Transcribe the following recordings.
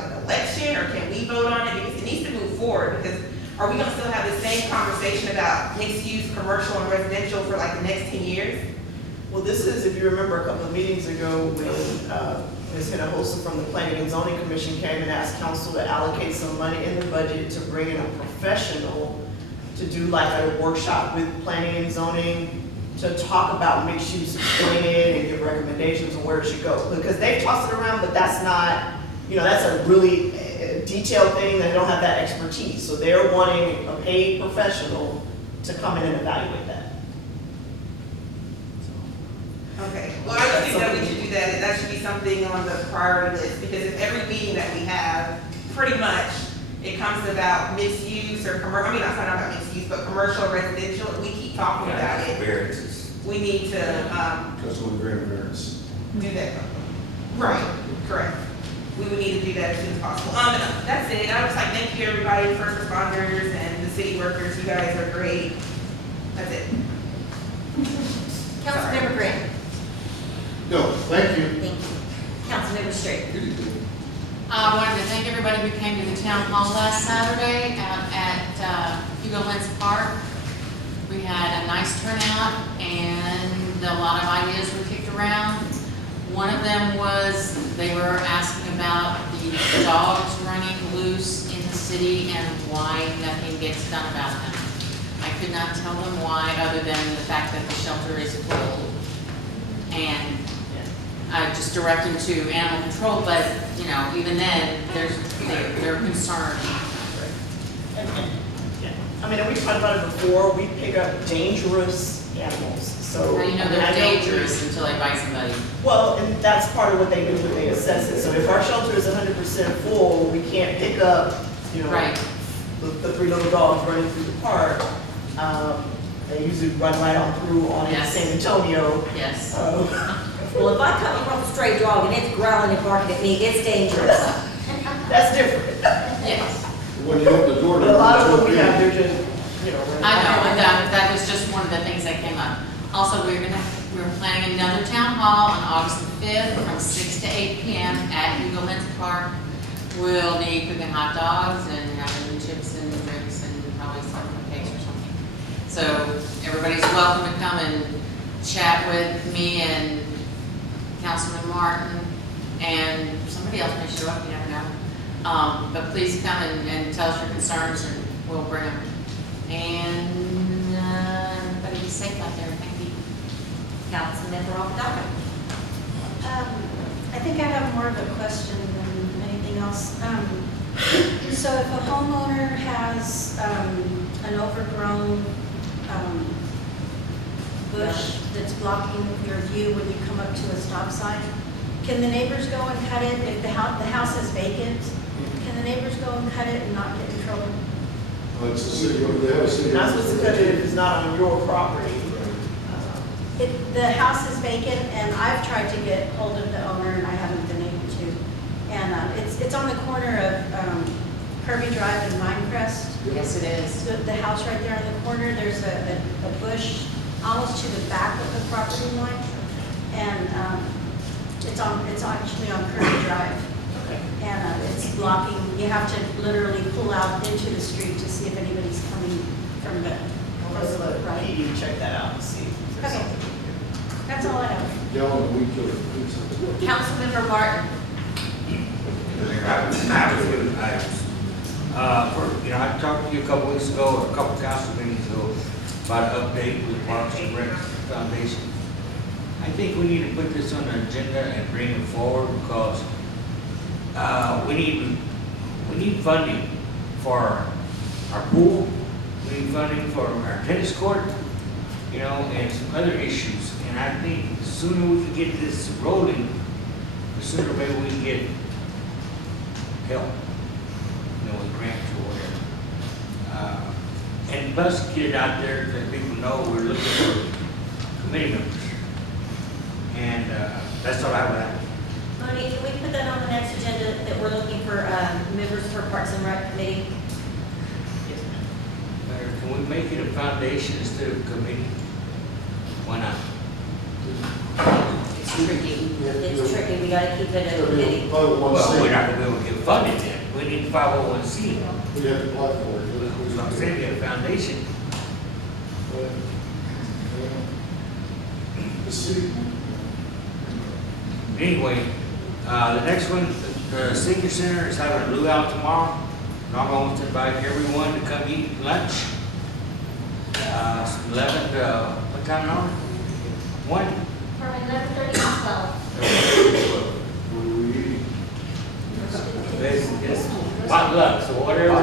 like an election, or can we vote on it? Because it needs to move forward, because are we gonna still have the same conversation about mixed use, commercial and residential for like the next 10 years? Well, this is, if you remember a couple of meetings ago, when Ms. Hinojosa from the Planning and Zoning Commission came and asked council to allocate some money in the budget to bring in a professional to do like a workshop with planning and zoning to talk about mixed use, explain it, and give recommendations on where it should go. Because they've tossed it around, but that's not, that's a really detailed thing, they don't have that expertise. So they're wanting a paid professional to come in and evaluate that. Okay, well, I don't think that we should do that, that should be something on the priority list, because if every meeting that we have, pretty much, it comes about mixed use or commercial, I mean, not talking about mixed use, but commercial or residential, and we keep talking about it. Variances. We need to, That's what grant variance. do that. Right, correct. We would need to do that as soon as possible. That's it, I was like, thank you, everybody, first responders and the city workers, you guys are great. That's it. Councilmember Graham. No, thank you. Thank you. Councilmember Straight. I wanted to thank everybody who came to the town hall last Saturday out at Hugo Lentz Park. We had a nice turnout and a lot of ideas were kicked around. One of them was they were asking about the dogs running loose in the city and why nothing gets done about them. I could not tell them why, other than the fact that the shelter is full. And I just direct them to animal control, but, even then, they're concerned. And we talked about it before, we pick up dangerous animals, so. How do you know they're dangerous until they bite somebody? Well, and that's part of what they do when they assess it. So if our shelter is 100% full, we can't pick up, Right. the three little dogs running through the park. They usually run right on through on Yes. San Antonio. Yes. Well, if I come across a stray dog and it's growling and barking at me, it's dangerous. That's different. Yes. When you open the door. But a lot of what we have, they're just, I know, and that was just one of the things that came up. Also, we're planning another town hall on August the 5th from 6 to 8 p.m. at Hugo Lentz Park. We'll be cooking hot dogs and having chips and drinks and probably some cupcakes or something. So everybody's welcome to come and chat with me and Councilman Martin, and somebody else may show up, you never know. But please come and tell us your concerns and we'll bring them. And everybody be safe out there, thank you. Councilmember Okadaka. I think I have more of a question than anything else. So if a homeowner has an overgrown bush that's blocking your view when you come up to a stop sign, can the neighbors go and cut it if the house is vacant? Can the neighbors go and cut it and not get in trouble? It's a city, they have a city. you're not supposed to cut it if it's not on your property. The house is vacant, and I've tried to get hold of the owner, and I haven't been able to. And it's on the corner of Kirby Drive and Minecrest. Yes, it is. The house right there on the corner, there's a bush almost to the back of the property line, and it's actually on Kirby Drive, and it's blocking. You have to literally pull out into the street to see if anybody's coming from the Let's let right. PD check that out and see. if there's Okay. something. That's all I have. Gallon of weed killer. Councilmember Martin. I have a few items. I talked to you a couple weeks ago, or a couple council meetings ago, about an update with Parks and Rec Foundation. I think we need to put this on the agenda and bring it forward because we need funding for our pool, we need funding for our tennis court, and some other issues. And I think the sooner we can get this rolling, the sooner maybe we can get help, with grants or whatever. And plus get it out there that people know we're looking for committee members. And that's all I would have. Bonnie, can we put that on the next agenda that we're looking for members for Parks and Rec Committee? Yes, ma'am. Mayor, can we make it a foundation instead of a committee? Why not? It's tricky. It's tricky, we gotta keep it a It'll be committee. a 501c. Well, we're not gonna be able to get funded then. We need 501c. We have to apply for it. So I'm saying we have a foundation. The city, Anyway, the next one, the senior center is having a luau tomorrow. And I'm going to invite everyone to come eat lunch. It's 11 to, what time now? 1? From 11:30 to 12. It's potluck, so whatever.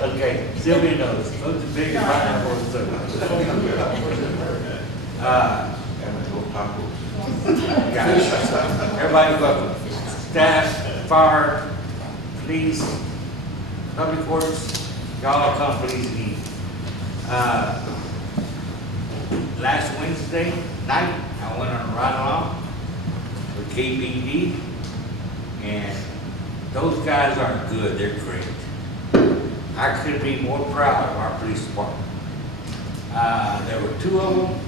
Okay, Sylvia knows. Those are big pineapple and stuff. Everybody welcome. Staff, fire, police, public works, y'all come please and eat. Last Wednesday night, I went on a ride along with KBD, and those guys are good, they're great. I couldn't be more proud of our police department. There were 2 of them,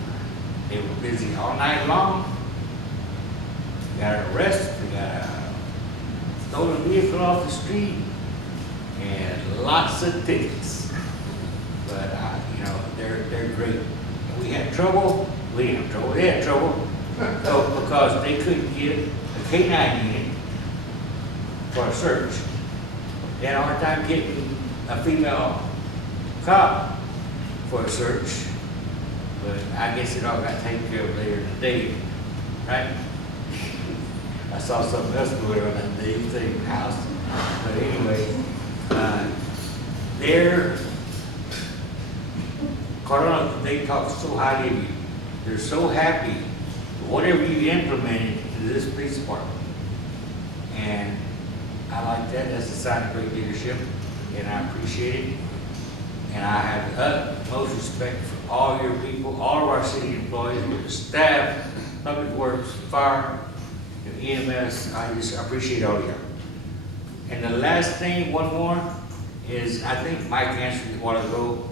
they were busy all night long. Got arrested, they got a stolen vehicle off the street, and lots of tickets. But, you know, they're great. And we had trouble, they had trouble, so because they couldn't get a K-9 unit for a search. They had a hard time getting a female cop for a search, but I guess it all got taken care of later in the day, right? I saw something else going on in the same house, but anyway, Cardona, they talk so highly of you. They're so happy with whatever you implemented to this police department. And I like that. That's a sign of great leadership, and I appreciate it. And I have the utmost respect for all your people, all of our city employees, with the staff, public works, fire, and EMS. I appreciate all of you. And the last thing, one more, is I think Mike answered it a while ago.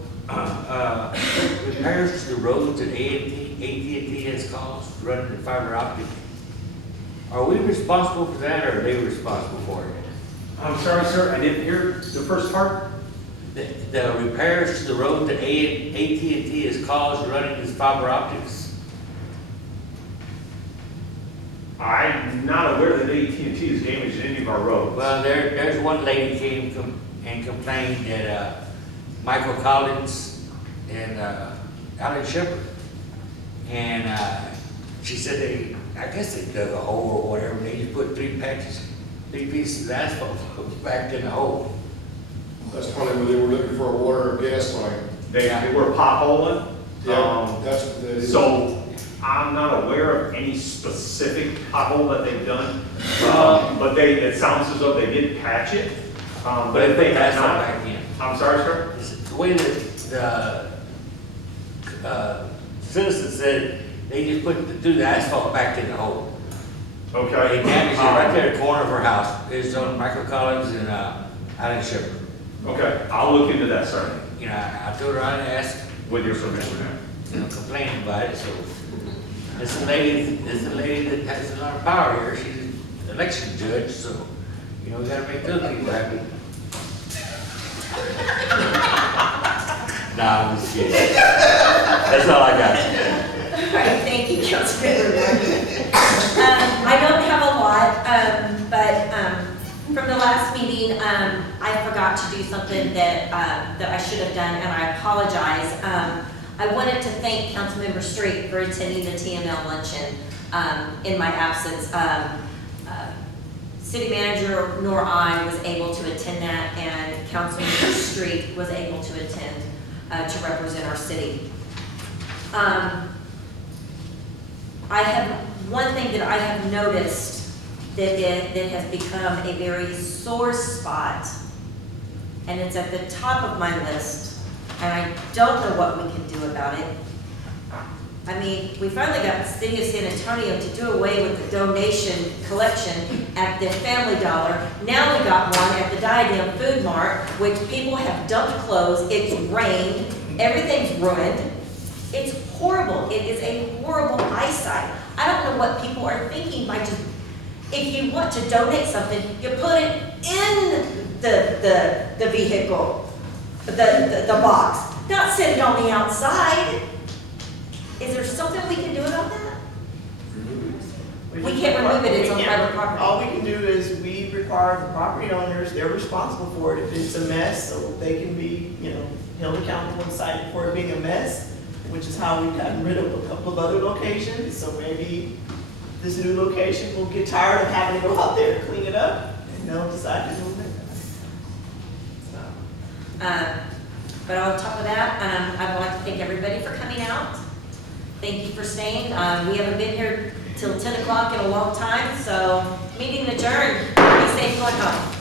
Repairs to the roads that AT&T has caused running the fiber optic. Are we responsible for that, or are they responsible for it? I'm sorry, sir, I didn't hear the first part. The repairs to the road that AT&T has caused running this fiber optics. I'm not aware that AT&T has damaged any of our roads. Well, there's one lady came and complained that Michael Collins and Alan Shepard, and she said I guess they dug a hole or whatever, and they just put 3 pieces of asphalt back in the hole. that's probably where they were looking for a water or gas line. They were potholing. That's what that is. So I'm not aware of any specific pothole that they've done. But it sounds as though they did patch it. But if they had Asphalt not, back in. I'm sorry, sir? The way that the citizens said, they just threw the asphalt back in the hole. Okay. They damaged it right there at the corner of her house. It's on Michael Collins and Alan Shepard. Okay, I'll look into that, sir, You know, I told her I'd ask, with your permission. complaining about it, so. It's a lady that has a lot of power here. She's an election judge, so, you know, we gotta make those people happy. Nah, I'm just kidding. That's all I got. All right, thank you, Councilmember Morgan. I don't have a lot, but from the last meeting, I forgot to do something that I should have done, and I apologize. I wanted to thank Councilmember Street for attending the TML luncheon in my absence. City Manager nor I was able to attend that, and Councilmember Street was able to attend to represent our city. I have one thing that I have noticed that has become a very sore spot, and it's at the top of my list, and I don't know what we can do about it. I mean, we finally got the city of San Antonio to do away with the donation collection at the Family Dollar. Now we got one at the Diadem Food Mart, which people have dumped clothes, it's rained, everything's ruined. It's horrible. It is a horrible eyesight. I don't know what people are thinking by just, if you want to donate something, you put it in the vehicle, the box, not sit it on the outside. Is there something we can do about that? We can't remove it, it's on private property. All we can do is we require the property owners, they're responsible for it if it's a mess, so they can be, held accountable and cited for it being a mess, which is how we've gotten rid of a couple of other locations, so maybe this new location will get tired of having to go out there and clean it up, and they'll decide to move it. So. But on top of that, I would like to thank everybody for coming out. Thank you for staying. We haven't been here till 10 o'clock in a long time, so meeting adjourned. Be safe, going home.